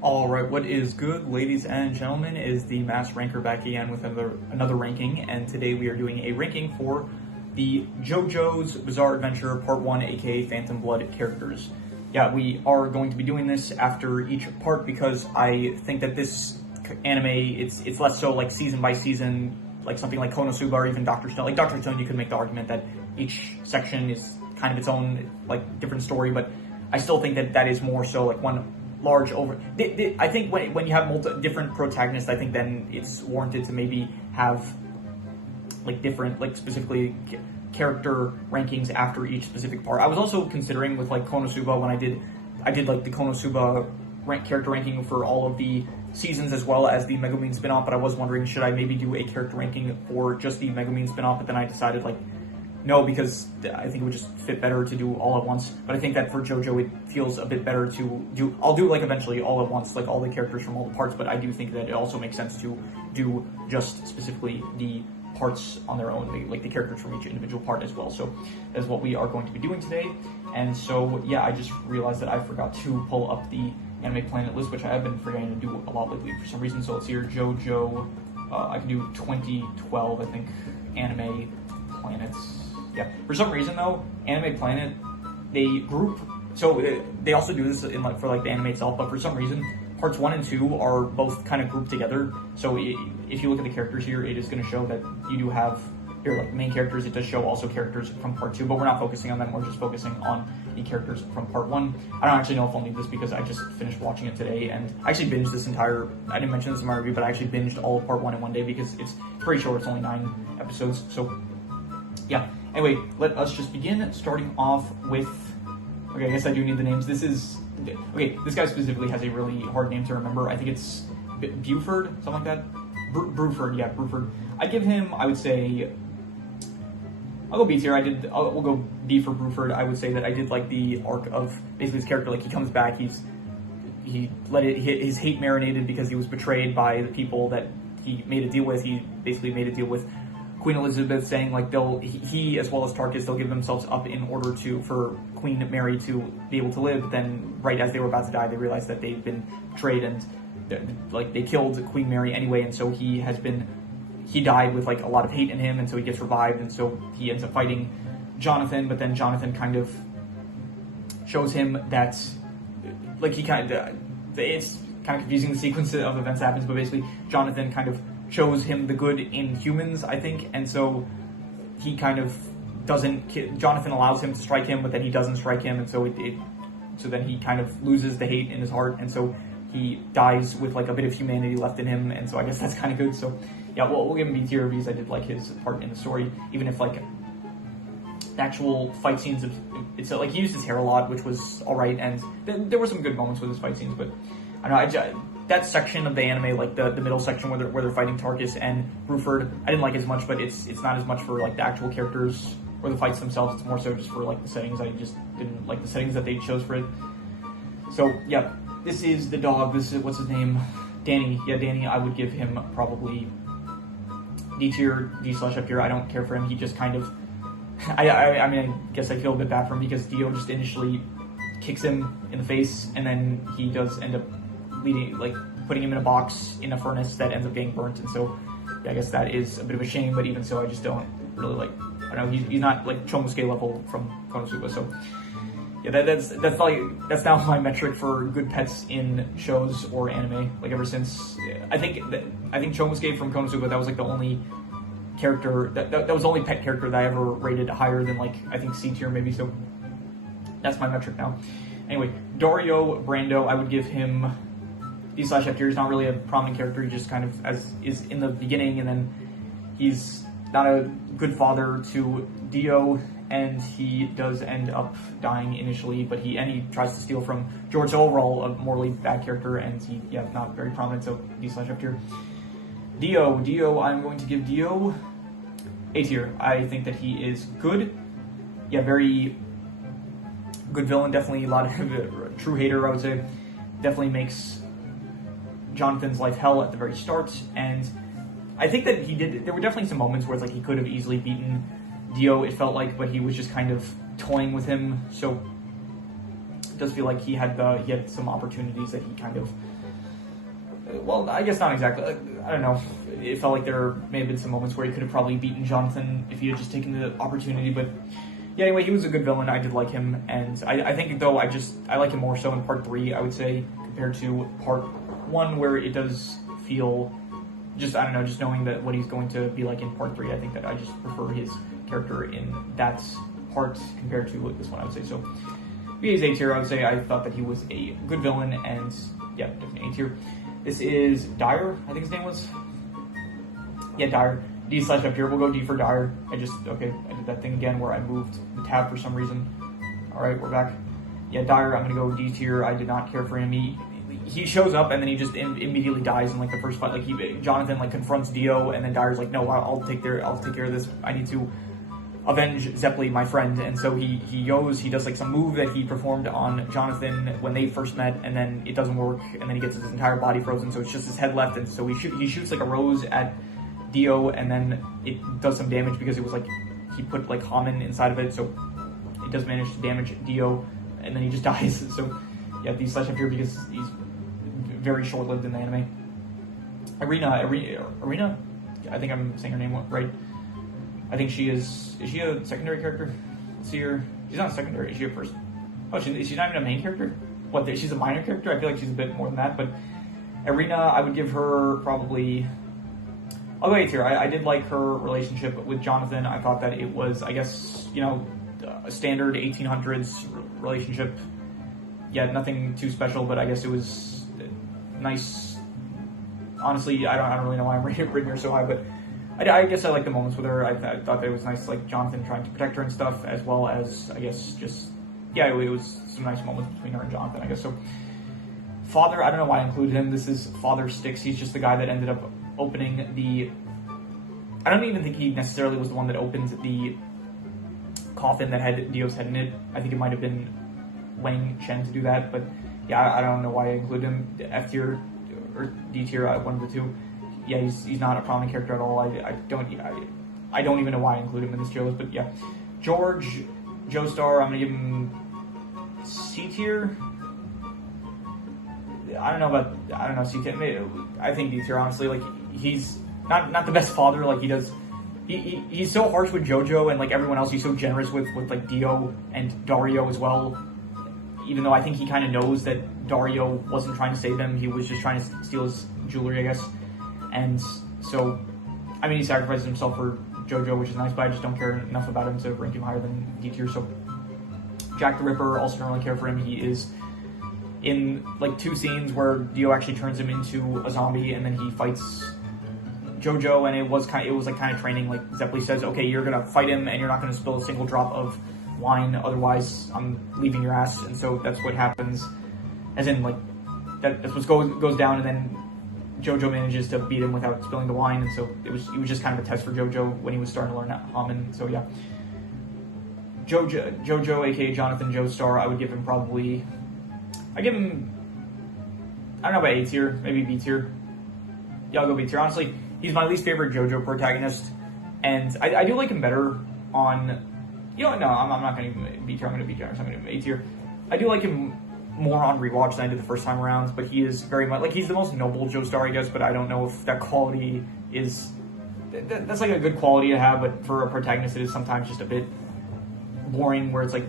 Alright, what is good, ladies and gentlemen, is the Mass Ranker back again with another ranking, and today we are doing a ranking for the Jojo's Bizarre Adventure Part 1, aka Phantom Blood characters. Yeah, we are going to be doing this after each part because I think that this anime, it's less so like season by season, like something like Konosuba or even Dr. Stone. Like Dr. Stone, you could make the argument that each section is kind of its own, like, different story, but I still think that that is more so like one large I think when you have different protagonists, I think then it's warranted to maybe have like different, like specifically character rankings after each specific part. I was also considering with like Konosuba when I did like the Konosuba character ranking for all of the seasons as well as the Megumin spin-off, but I was wondering, should I maybe do a character ranking for just the Megumin spin-off, but then I decided like no, because I think it would just fit better to do all at once. But I think that for JoJo, it feels a bit better to do. I'll do like eventually all at once, like all the characters from all the parts. But I do think that it also makes sense to do just specifically the parts on their own, like the characters from each individual part as well. So that's what we are going to be doing today. And so yeah, I just realized that I forgot to pull up the Anime Planet list, which I have been forgetting to do a lot lately for some reason. So let's see here, JoJo. I can do 2012, I think, Anime Planets. Yeah. For some reason though, Anime Planet, they group, so they also do this in like for like the anime itself, but for some reason, parts 1 and 2 are both kind of grouped together. So if you look at the characters here, it is going to show that you do have here like main characters. It does show also characters from part 2, but we're not focusing on them. We're just focusing on the characters from part 1. I don't actually know if I'll need this because I just finished watching it today, and I actually binged this entire, I didn't mention this in my review, but I actually binged all of part 1 in one day because it's pretty short. It's only 9 episodes. So yeah. Anyway, let us just begin, starting off with, okay, I guess I do need the names. This guy specifically has a really hard name to remember. I think it's Buford, something like that. Bruford, yeah, Bruford. I'd give him, I would say, I'll go B tier. We'll go B for Bruford. I would say that I did like the arc of basically his character. Like he comes back, his hate marinated because he was betrayed by the people that he made a deal with. He basically made a deal with Queen Elizabeth, saying like he as well as Tarkus, they'll give themselves up in order for Queen Mary to be able to live. But then right as they were about to die, they realized that they'd been betrayed and like they killed Queen Mary anyway. And so he died with like a lot of hate in him, and so he gets revived, and so he ends up fighting Jonathan. But then Jonathan kind of shows him that like it's kind of confusing, the sequence of events happens, but basically Jonathan kind of shows him the good in humans, I think, and so he kind of Jonathan allows him to strike him, but then he doesn't strike him, and so so then he kind of loses the hate in his heart, and so he dies with like a bit of humanity left in him, and so I guess that's kind of good. So yeah, we'll give him B tier because I did like his part in the story, even if like the actual fight scenes, it's like he used his hair a lot, which was alright, and there were some good moments with his fight scenes, but I don't know, that section of the anime, like the middle section where they're fighting Tarkus and Bruford, I didn't like as much, but it's not as much for like the actual characters or the fights themselves. It's more so just for like the settings. I just didn't like the settings that they chose for it. So yeah, this is the dog. This is, what's his name? Danny. Yeah, Danny. I would give him probably D tier, D/F tier. I don't care for him. He just kind of, I mean, I guess I feel a bit bad for him because Dio just initially kicks him in the face, and then he does end up putting him in a box in a furnace that ends up getting burnt, and so yeah, I guess that is a bit of a shame. But even so, I just don't really like. I don't know. He's not like Chomosuke level from Konosuba, so yeah, that's now my metric for good pets in shows or anime. Like ever since I think Chomosuke from Konosuba, that was like the only character that was the only pet character that I ever rated higher than like I think C tier maybe. So that's my metric now. Anyway, Dario Brando, I would give him D/F tier. He's not really a prominent character. He just kind of is in the beginning, and then he's not a good father to Dio, and he does end up dying initially, but he tries to steal from George. So overall, a morally bad character, and he not very prominent. So D/F tier. Dio, I'm going to give Dio A tier. I think that he is good. Yeah, very good villain. Definitely a lot of true hater, I would say. Definitely makes Jonathan's life hell at the very start, and I think that there were definitely some moments where it's like he could have easily beaten Dio, it felt like, but he was just kind of toying with him, so it does feel like he had some opportunities that he kind of Well, I guess not exactly. I don't know. It felt like there may have been some moments where he could have probably beaten Jonathan if he had just taken the opportunity. But yeah, anyway, he was a good villain. I did like him, and I think though I like him more so in part 3. I would say compared to part 1, where it does feel just I don't know, just knowing that what he's going to be like in part 3. I think that I just prefer his character in that part compared to this one. I would say so. He is A tier. I would say I thought that he was a good villain, and yeah, definitely A tier. This is Dyer, I think his name was. Yeah, Dyer. D/up here. We'll go D for Dyer. I did that thing again where I moved the tab for some reason. Alright, we're back. Yeah, Dyer, I'm gonna go D tier. I did not care for him. He shows up and then he just immediately dies in like the first fight. Like Jonathan like confronts Dio, and then Dyer's like, no, I'll take care of this. I need to avenge Zeppeli, my friend. And so he does like some move that he performed on Jonathan when they first met, and then it doesn't work, and then he gets his entire body frozen, so it's just his head left, and so he shoots like a rose at Dio, and then it does some damage because it was like he put like Haman inside of it, so it does manage to damage Dio, and then he just dies. So yeah, D/up here because he's very short-lived in the anime. Arena, I think I'm saying her name right. I think she is she a secondary character? Let's see her. She's not secondary, is she a first? Oh, she's not even a main character? What, she's a minor character? I feel like she's a bit more than that, but Arena, I would give her probably... I'll go A tier. I did like her relationship with Jonathan. I thought that it was, I guess, you know, a standard 1800s relationship. Yeah, nothing too special, but I guess it was nice. Honestly, I don't really know why I'm rating her so high, but I guess I like the moments with her. I thought that it was nice, like Jonathan trying to protect her and stuff, as well as, I guess, just, yeah, it was some nice moments between her and Jonathan, I guess. So, Father, I don't know why I included him. This is Father Styx. He's just the guy that ended up opening the... I don't even think he necessarily was the one that opened the coffin that had Dio's head in it. I think it might have been Wang Chen to do that, but yeah, I don't know why I included him. F tier or D tier, one of the two. Yeah, he's not a prominent character at all. I don't even know why I include him in this tier list, but yeah. George, Joestar, I'm gonna give him C tier. I don't know C tier. I think D tier, honestly. Like, he's not the best father. Like, he's so harsh with Jojo and like everyone else. He's so generous with like Dio and Dario as well. Even though I think he kind of knows that Dario wasn't trying to save him, he was just trying to steal his jewelry, I guess. And so, I mean, he sacrifices himself for Jojo, which is nice, but I just don't care enough about him to rank him higher than D tier. So, Jack the Ripper, also don't really care for him. He is in like 2 scenes where Dio actually turns him into a zombie, and then he fights Jojo, and it was kind of training. Like Zeppeli says, okay, you're gonna fight him, and you're not gonna spill a single drop of wine, otherwise I'm leaving your ass. And so that's what happens, as in like that's what goes down, and then Jojo manages to beat him without spilling the wine, and so it was just kind of a test for Jojo when he was starting to learn Haman. So yeah, Jojo, aka Jonathan Joestar, I would give him probably, I don't know about A tier, maybe B tier. Yeah, I'll go B tier. Honestly, he's my least favorite Jojo protagonist, and I do like him better on, you know, no, I'm not going to B tier, I'm going to B tier, so I'm going to A tier. I do like him more on rewatch than I did the first time around, but he is very much, like, he's the most noble Joestar, I guess, but I don't know if that quality is, that's like a good quality to have, but for a protagonist it is sometimes just a bit boring, where it's like,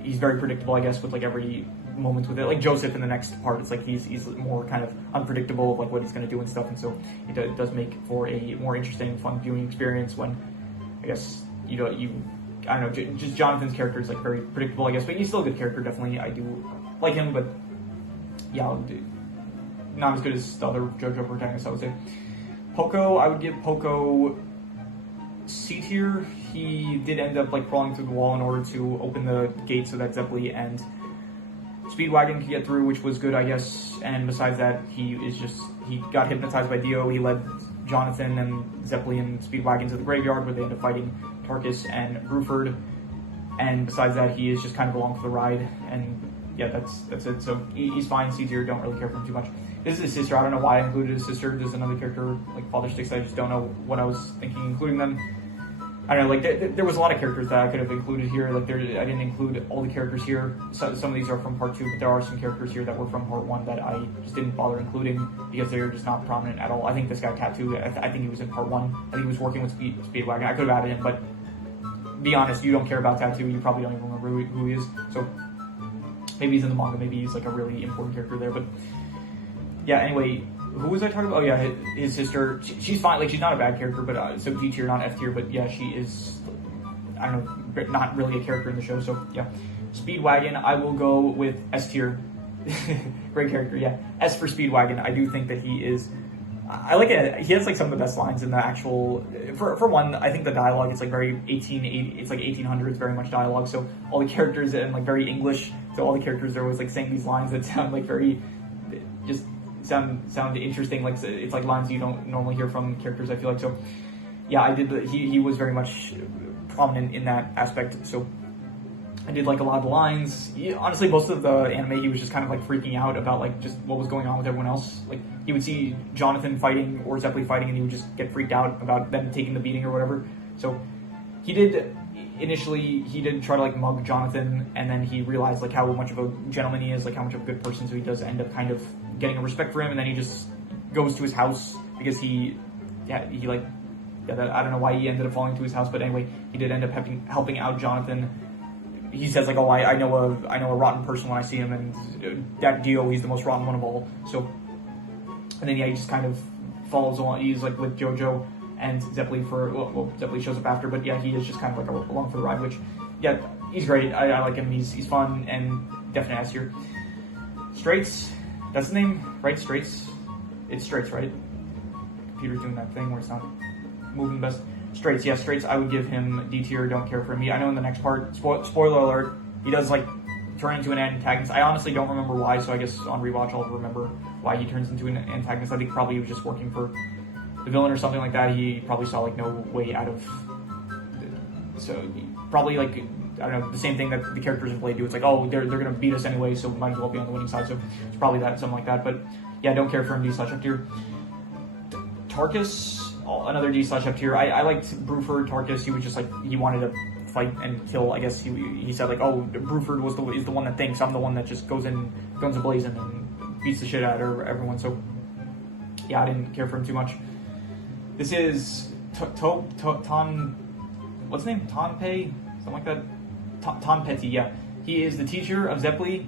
he's very predictable, I guess, with like every moment with it. Like Joseph in the next part, it's like he's more kind of unpredictable of like what he's going to do and stuff, and so it does make for a more interesting, fun viewing experience when, I guess, I don't know, just Jonathan's character is like very predictable, I guess, but he's still a good character, definitely. I do like him, but yeah, not as good as the other JoJo protagonists, I would say. Poco, I would give Poco C tier. He did end up like crawling through the wall in order to open the gate so that Zeppeli and Speedwagon could get through, which was good, I guess. And besides that, he got hypnotized by Dio. He led Jonathan and Zeppeli and Speedwagon to the graveyard, where they end up fighting Tarkus and Bruford. And besides that, he is just kind of along for the ride. And yeah, that's it. So he's fine. C tier, don't really care for him too much. This is his sister. I don't know why I included his sister. There's another character like Father Styx. I just don't know what I was thinking including them. I don't know, like there was a lot of characters that I could have included here. Like I didn't include all the characters here. So some of these are from part 2, but there are some characters here that were from part 1 that I just didn't bother including because they're just not prominent at all. I think this guy Tattoo, I think he was in part 1. I think he was working with Speedwagon. I could have added him, but be honest, you don't care about Tattoo. You probably don't even remember who he is. So maybe he's in the manga. Maybe he's like a really important character there. But yeah, anyway. Who was I talking about? Oh yeah, his sister. She's fine. Like she's not a bad character, but so D tier, not F tier. But yeah, she is. I don't know, not really a character in the show. So yeah, Speedwagon. I will go with S tier. Great character. Yeah, S for Speedwagon. I do think that he is. I like it. He has like some of the best lines in the actual. For one, I think the dialogue is like very 1880. It's like 1800s, very much dialogue. So all the characters and like very English. So all the characters are always like saying these lines that sound like very just. Sound interesting, like it's like lines you don't normally hear from characters, I feel like. So yeah, I did he was very much prominent in that aspect, so I did like a lot of the lines. Honestly, most of the anime he was just kind of like freaking out about like just what was going on with everyone else. Like he would see Jonathan fighting or Zeppeli fighting and he would just get freaked out about them taking the beating or whatever. So he did try to like mug Jonathan, and then he realized like how much of a gentleman he is, like how much of a good person, so he does end up kind of getting a respect for him, and then he just goes to his house because I don't know why he ended up falling to his house, but anyway, he did end up helping out Jonathan. He says like, oh, I know a rotten person when I see him, and that Dio, he's the most rotten one of all. So, and then yeah, he just kind of follows along. He's like with Jojo and Zeppeli Zeppeli shows up after, but yeah, he is just kind of like along for the ride, which, yeah, he's great. I like him. He's fun and definitely S tier. Straits, that's the name, right? Straits. It's Straits, right? Computer's doing that thing where it's not moving best. Straits, yeah, Straits. I would give him D tier. Don't care for me. I know in the next part, spoiler alert, he does like turn into an antagonist. I honestly don't remember why, so I guess on rewatch I'll remember why he turns into an antagonist. I think probably he was just working for the villain or something like that. He probably saw like no way out of. So probably like, I don't know, the same thing that the characters in Play do. It's like, oh, they're gonna beat us anyway, so might as well be on the winning side. So it's probably that, something like that. But yeah, don't care for him. D/F tier. Tarkus, another D/F tier. I liked Bruford. Tarkus, he was just like, he wanted to fight and kill. I guess he said like, oh, Bruford is the one that thinks, I'm the one that just goes in guns a-blazing and beats the shit out of everyone. So yeah, I didn't care for him too much. This is Ton, what's his name? Tonpei? Something like that? Ton Petty, yeah. He is the teacher of Zeppeli.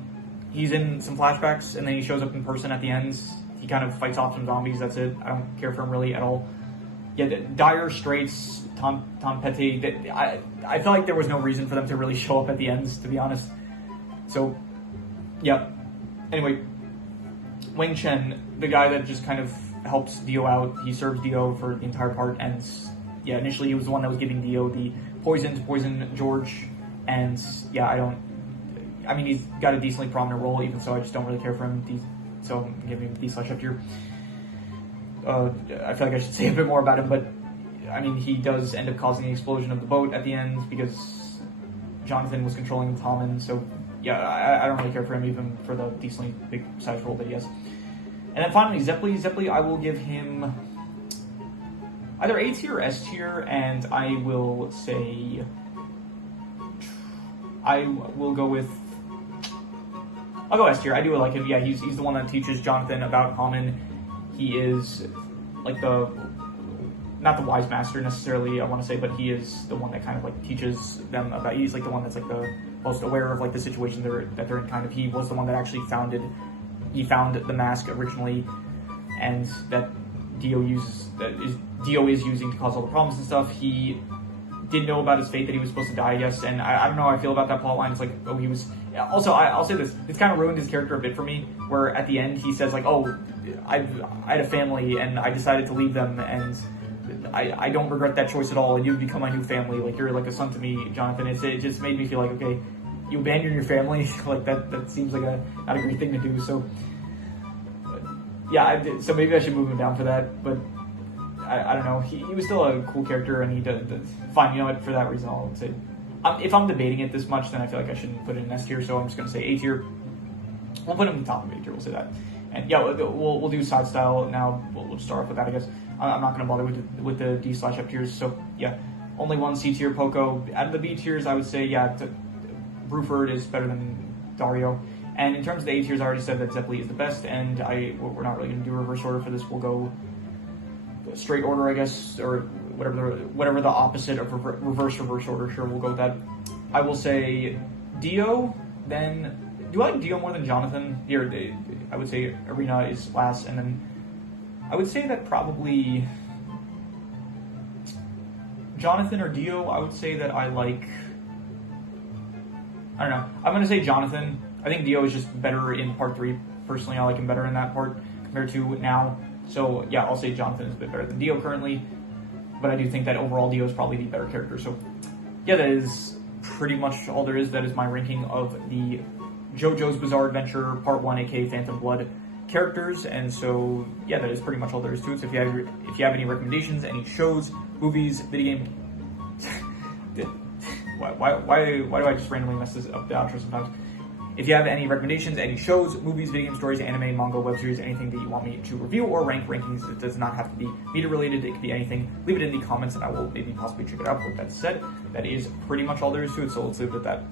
He's in some flashbacks, and then he shows up in person at the end. He kind of fights off some zombies, that's it. I don't care for him really at all. Yeah, Dire Straits, Ton Petty, I feel like there was no reason for them to really show up at the ends, to be honest. So, yeah. Anyway, Wang Chen, the guy that just kind of helps Dio out. He serves Dio for the entire part, and yeah, initially he was the one that was giving Dio the poison to poison George, and yeah, I mean, he's got a decently prominent role, even so I just don't really care for him, so I'm giving him D/F tier. I feel like I should say a bit more about him, but I mean, he does end up causing the explosion of the boat at the end because Jonathan was controlling the Tommen, so yeah, I don't really care for him, even for the decently big size role that he has. And then finally, Zeppeli, I will give him either A tier or S tier, and I will say, I'll go S tier. I do like him. Yeah, he's the one that teaches Jonathan about Hammond. He is like not the wise master necessarily, I want to say, but he is the one that kind of like teaches them about. He's like the one that's like the most aware of like the situation that they're in. Kind of, he was the one that actually found the mask originally, and that Dio is using to cause all the problems and stuff. He didn't know about his fate, that he was supposed to die, I guess, and I don't know how I feel about that plot line. It's like, oh, he was. Also, I'll say this: it's kind of ruined his character a bit for me. Where at the end he says like, oh, I had a family and I decided to leave them, and I don't regret that choice at all. And you've become my new family. Like, you're like a son to me, Jonathan. It just made me feel like, okay, you abandon your family. Like that seems like not a great thing to do. So yeah, so maybe I should move him down for that. But I don't know. He was still a cool character, and he did fine. You know what? For that reason, I'll say. If I'm debating it this much, then I feel like I shouldn't put it in S tier. So I'm just gonna say A tier. We'll put him in the top of A tier. We'll say that. And yeah, we'll do side style now. We'll start off with that, I guess. I'm not gonna bother with the D/F tiers. So yeah, only one C tier Poco. Out of the B tiers, I would say, yeah, Bruford is better than Dario. And in terms of the A tiers, I already said that Zeppeli is the best, and we're not really going to do reverse order for this. We'll go straight order, I guess, or whatever the opposite of reverse order. Sure, we'll go with that. I will say Dio, then... Do I like Dio more than Jonathan? Here, I would say Arena is last, and then I would say that probably Jonathan or Dio. I would say that I like... I don't know. I'm going to say Jonathan. I think Dio is just better in part 3. Personally, I like him better in that part compared to now. So, yeah, I'll say Jonathan is a bit better than Dio currently. But I do think that overall Dio is probably the better character. So, yeah, that is pretty much all there is. That is my ranking of the JoJo's Bizarre Adventure Part 1, aka Phantom Blood characters. And so, yeah, that is pretty much all there is to it. So if you have any recommendations, any shows, movies, video game... Why do I just randomly mess this up the outro sometimes? If you have any recommendations, any shows, movies, video game stories, anime, manga, web series, anything that you want me to review or rank rankings, it does not have to be media related. It could be anything. Leave it in the comments and I will maybe possibly check it out. With that said, that is pretty much all there is to it. So let's leave it at that.